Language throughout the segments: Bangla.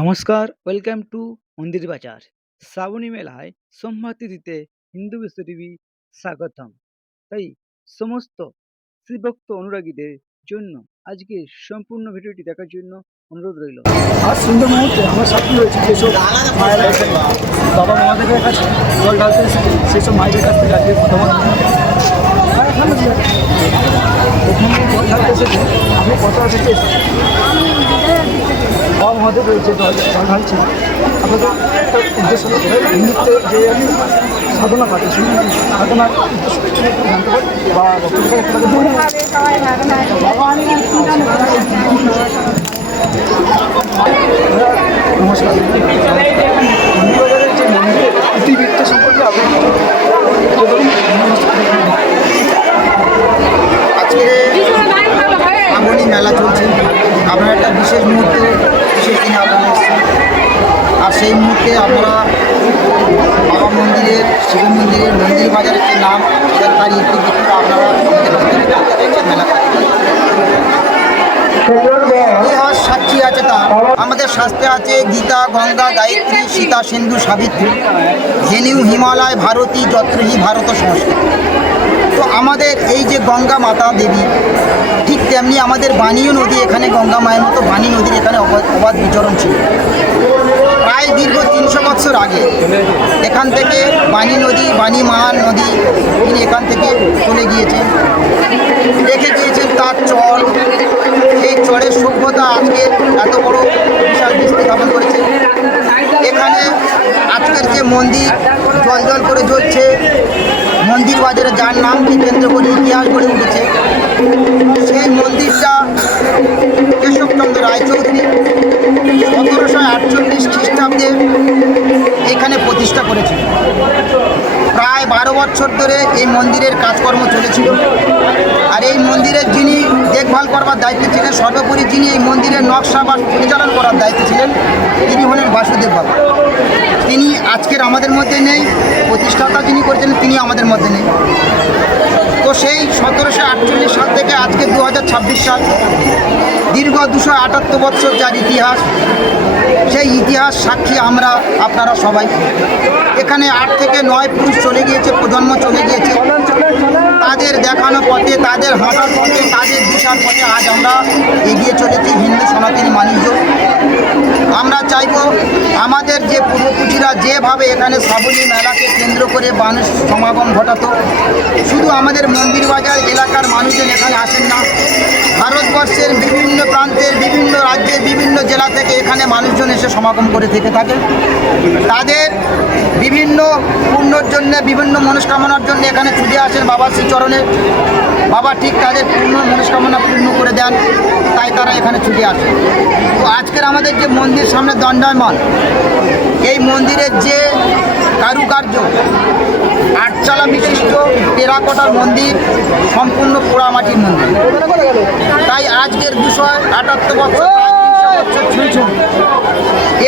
নমস্কার, ওয়েলকাম টু মন্দির বাজার। শ্রাবণী মেলায় সোমবার দিতে হিন্দু বিশ্ব টিভি স্বাগতম। তাই সমস্ত শিবভক্ত অনুরাগীদের জন্য আজকে সম্পূর্ণ ভিডিওটি দেখার জন্য অনুরোধ রইল। আজ সুন্দর মুহূর্তে আমার সাথে রয়েছে যেসব মায়েরা বাবা মহাদেবের কাছে জল ঢালতে এসেছে সেসব মায়েদের কাছ থেকে আজকে মতামত এখানে জল ঢালতে এসেছে। আপনি কত থেকে বাবা মহাদেব রয়েছে জল ঢালছে আপনাদের একটা উদ্দেশ্য মুহূর্তে যে সাধনা কাটে সেই সাধনার উদ্দেশ্য জানতে পারি বা নমস্কার। মন্দিরবাজারের যে মন্দিরের ইতিবৃত্ত সম্পর্কে আপনি আজকে শ্রাবণী মেলা চলছে। আপনারা একটা বিশেষ মুহূর্তে বিশেষ দিনে আপনারা এসেছেন, আর সেই মুহূর্তে আপনারা বাবা মন্দিরের শিব মন্দিরের মন্দির বাজারের যে নাম তার ইতিবৃত্ত আপনারা মেলা ইতিহাস সাক্ষী আছে। তা আমাদের শাস্ত্রে আছে গীতা, গঙ্গা, গায়ত্রী, সীতা, সিন্ধু, সাবিত্রী, ধেনু, হিমালয়, ভারতী, যত্রহি ভারত সংস্কৃত। তো আমাদের এই যে গঙ্গা মাতা দেবী, ঠিক তেমনি আমাদের বাণীও নদী, এখানে গঙ্গা মায়ের মতো বাণী নদীর এখানে অবাধ বিচরণ ছিল। প্রায় দীর্ঘ 300 বছর আগে এখান থেকে বাণী নদী, বাণী মহান নদী, তিনি এখান থেকে চলে গিয়েছেন, রেখে গিয়েছেন তার চর। এই চরের সভ্যতা আজকে এত বড় বিশাল দৃষ্টি স্থাপন করেছে। এখানে আজকের যে মন্দির জল জল করে জ্বলছে, মন্দির বাজারে যার নামকে কেন্দ্র করে ইতিহাস গড়ে উঠেছে, সেই মন্দিরটা কেশবচন্দ্র রায়চৌধুরী 1748 খ্রিস্টাব্দে এখানে প্রতিষ্ঠা করেছিল। প্রায় 12 বছর ধরে এই মন্দিরের কাজকর্ম চলেছিল। আর এই মন্দিরের যিনি দেখভাল করবার দায়িত্বে ছিলেন, সর্বোপরি যিনি এই মন্দিরের নকশা বা পরিচালন করার দায়িত্বে ছিলেন, তিনি হলেন বাসুদেব বাবা। তিনি আজকের আমাদের মধ্যে নেই, প্রতিষ্ঠাতা যিনি করেছিলেন তিনি আমাদের মধ্যে নেই। তো সেই 1748 সাল থেকে আজকে 2026 সাল, দীর্ঘ 278 বছর যার ইতিহাস, সেই ইতিহাস সাক্ষী আমরা আপনারা সবাই। এখানে 8 থেকে 9 পুরুষ চলে গিয়েছে, প্রজন্ম চলে গিয়েছে। তাদের দেখানো পথে, তাদের হাঁটার পথে, তাদের দিশার পথে আজ আমরা এগিয়ে চলেছি হিন্দু সনাতনী মানুষজন। আমরা চাইব আমাদের যে পূর্বপুরুষরা যেভাবে এখানে শ্রাবণী মেলাকে কেন্দ্র করে মানুষ সমাগম ঘটাতো, শুধু আমাদের মন্দির বাজার এলাকার মানুষজন এখানে আসেন না, ভারতবর্ষের বিভিন্ন প্রান্তের, বিভিন্ন রাজ্যের, বিভিন্ন জেলা থেকে এখানে মানুষজন এসে সমাগম করে থেকে থাকেন। তাদের বিভিন্ন পূর্ণর জন্য, বিভিন্ন মনস্কামনার জন্য এখানে ছুটে আসেন বাবার শ্রীচরণে। বাবা ঠিক তাদের পূর্ণ মনস্কামনা পূর্ণ করে দেন, তাই তারা এখানে ছুটে আসে। তো আজকের আমাদের যে মন্দির সামনে দণ্ডায়মান, এই মন্দিরের যে কারুকার্য, 8 বিশিষ্ট টেরাকোটার মন্দির, সম্পূর্ণ পোড়ামাটির মন্দির। তাই আজকের 278 বছর, 300 বছর ছুঁই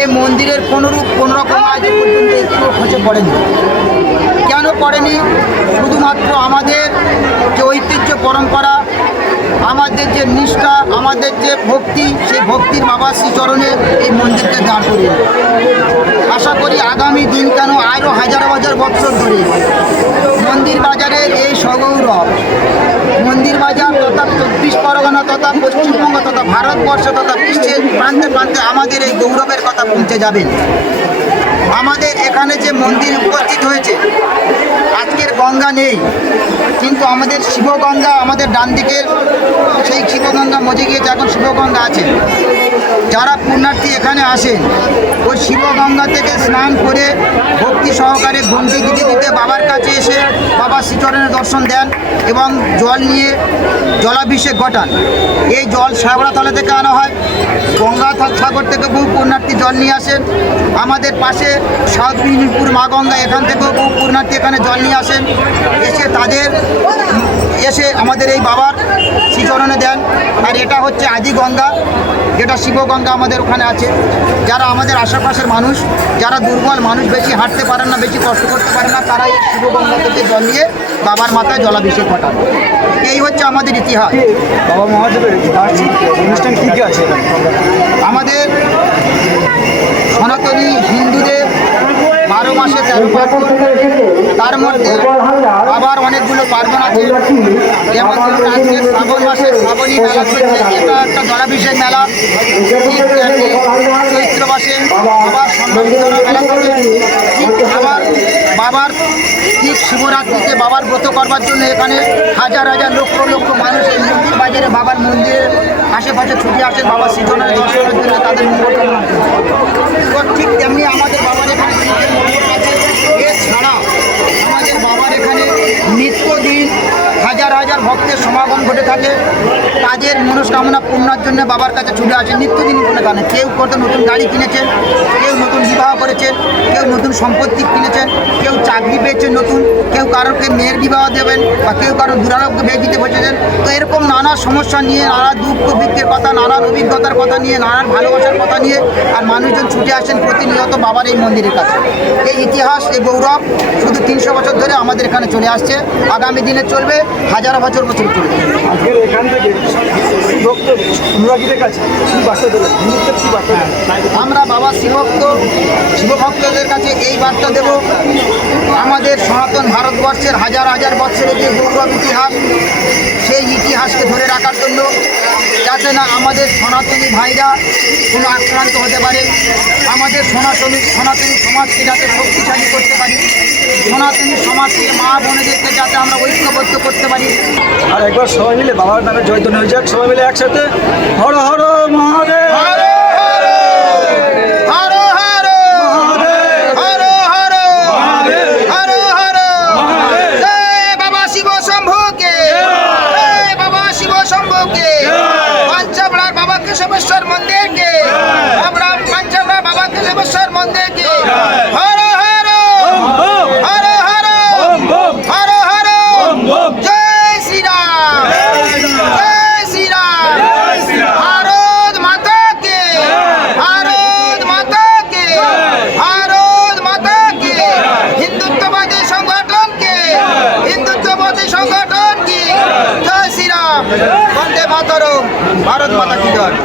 এই মন্দিরের কোনোরকম আজ পর্যন্ত একটু খসে পড়েনি। কেন পড়েনি? শুধুমাত্র আমাদের যে ঐতিহ্য পরম্পরা, আমাদের যে নিষ্ঠা, আমাদের যে ভক্তি, সেই ভক্তির বাবার শ্রীচরণে এই মন্দিরকে দাঁড় করিয়ে। আশা করি আগামী দিন কেন আরও হাজার হাজার বছর ধরে মন্দির বাজারের এই সগৌরব, মন্দির বাজার তথা 24 পরগনা তথা পশ্চিমবঙ্গ তথা ভারতবর্ষ তথা বিশ্বের প্রান্তে প্রান্তে আমাদের এই গৌরবের কথা পৌঁছে যাবে। আমাদের এখানে যে মন্দির উপস্থিত হয়েছে, আজকের গঙ্গা নেই, কিন্তু আমাদের শিবগঙ্গা, আমাদের ডান দিকের সেই শিবগঙ্গা মজে গিয়েছে, এখন শিবগঙ্গা আছে। যারা পুণ্যার্থী এখানে আসেন, ওই শিবগঙ্গা থেকে স্নান করে ভক্তি সহকারে ঘন্টি দিতে দিতে বাবার কাছে এসে বাবার শ্রীচরণের দর্শন দেন এবং জল নিয়ে জলাভিষেক ঘটান। এই জল শ্যাবড়াতলা থেকে আনা হয়, গঙ্গা সাগর থেকে বহু পুণ্যার্থী জল নিয়ে আসেন। আমাদের পাশে সাউথ বিজলিপুর মা গঙ্গা, এখান থেকেও বহু পুণ্যার্থী এখানে জল নিয়ে আসেন, এসে আমাদের এই বাবার শ্রীচরণে দেন। আর এটা হচ্ছে আদি গঙ্গা, যেটা শিবগঙ্গা আমাদের ওখানে আছে। যারা আমাদের আশেপাশের মানুষ, যারা দুর্বল মানুষ, বেশি হাঁটতে পারেন না, বেশি কষ্ট করতে পারে না, তারা এই শিবগঙ্গা থেকে জল নিয়ে বাবার মাথায় জলাভিষেক ঘটান। এই হচ্ছে আমাদের ইতিহাস। বাবা মহাদেবের বার্ষিক অনুষ্ঠান কী কী আছে? আমাদের তার মধ্যে আবার অনেকগুলো পার্বণ আছে, যেমন ধরুন আজকে শ্রাবণ মাসে শ্রাবণী মেলা চলছে, এটা একটা জলাভিষেক মেলা। ঠিক তেমনি চৈত্র মাসে আবার সম্মানিতরা মেলা চলছে। ঠিক আবার বাবার ঠিক শিবরাত্রিতে বাবার ব্রত করবার জন্য এখানে হাজার হাজার লক্ষ লক্ষ মানুষ এই মন্দির বাজারে বাবার মন্দিরের আশেপাশে ছুটে আসেন বাবার সৃজনের দর্শনের জন্য, তাদের মঙ্গল কামনা তো ঠিক তেমনি আমাদের বাবার এখানে তিনটে মন্দির আছে। এছাড়া আমাদের বাবার এখানে নিত্যদিন হাজার হাজার ভক্তের সমাগম ঘটে থাকে। তাদের মনস্কামনা পূর্ণার জন্য বাবার কাছে ছুটে আসে নিত্যদিন কোনো কারণে। কেউ কত নতুন গাড়ি কিনেছেন, কেউ নতুন বিবাহ করেছেন, কেউ নতুন সম্পত্তি কিনেছেন, কেউ চাকরি পেয়েছেন নতুন, কেউ কারোকে মেয়ের বিবাহ দেবেন বা কেউ কারো দুরারোগ্য বিয়ে দিতে বসেছেন। তো এরকম নানা সমস্যা নিয়ে, নানা দুঃখ বিক্ষের কথা, নানান অভিজ্ঞতার কথা নিয়ে, নানান ভালোবাসার কথা নিয়ে আর মানুষজন ছুটে আসেন প্রতিনিয়ত বাবার এই মন্দিরের কাছে। এই ইতিহাস, এই গৌরব শুধু 300 বছর ধরে আমাদের এখানে চলে আসছে, আগামী দিনে চলবে, হাজার বছর বছর চলবে। আজকের এখান থেকে ভক্ত অনুরাগীদের কাছে কি বার্তা দেবেন, হিন্দুত্বের কি বার্তা দেবেন? আমরা বাবা শিবভক্তদের কাছে এই বার্তা দেব, আমাদের সনাতন ভারতবর্ষের হাজার হাজার বছরের যে গৌরব ইতিহাস, সেই ইতিহাসকে ধরে রাখার জন্য যাতে না আমাদের সনাতনী ভাইরা কোনো আক্রান্ত হতে পারে, আমাদের সনাতনী সমাজকে যাতে শক্তিশালী করতে পারি, সনাতনী সমাজকে মা বোনেদেরকে যাতে আমরা ঐক্যবদ্ধ করতে পারি। আর একবার সবাই মিলে বাবার নামে জয়ধ্বনি হয়ে যাক, সবাই মিলে একসাথে হর হর মহাদেব। কেশবেশ্বর মন্দিরকে, আমরা পাঞ্চাবড়া বাবা কেশবেশ্বর মন্দিরকে হর হর হর হর হর হর জয় শ্রীরাম, জয় শ্রীরাম, ভারত মাতাকে, ভারত মাতাকে, ভারত মাতাকে, হিন্দুত্ববাদী সংগঠনকে, হিন্দুত্ববাদী সংগঠনকে জয় শ্রীরাম, বন্দে মাতরম, ভারত মাতা কি জয়।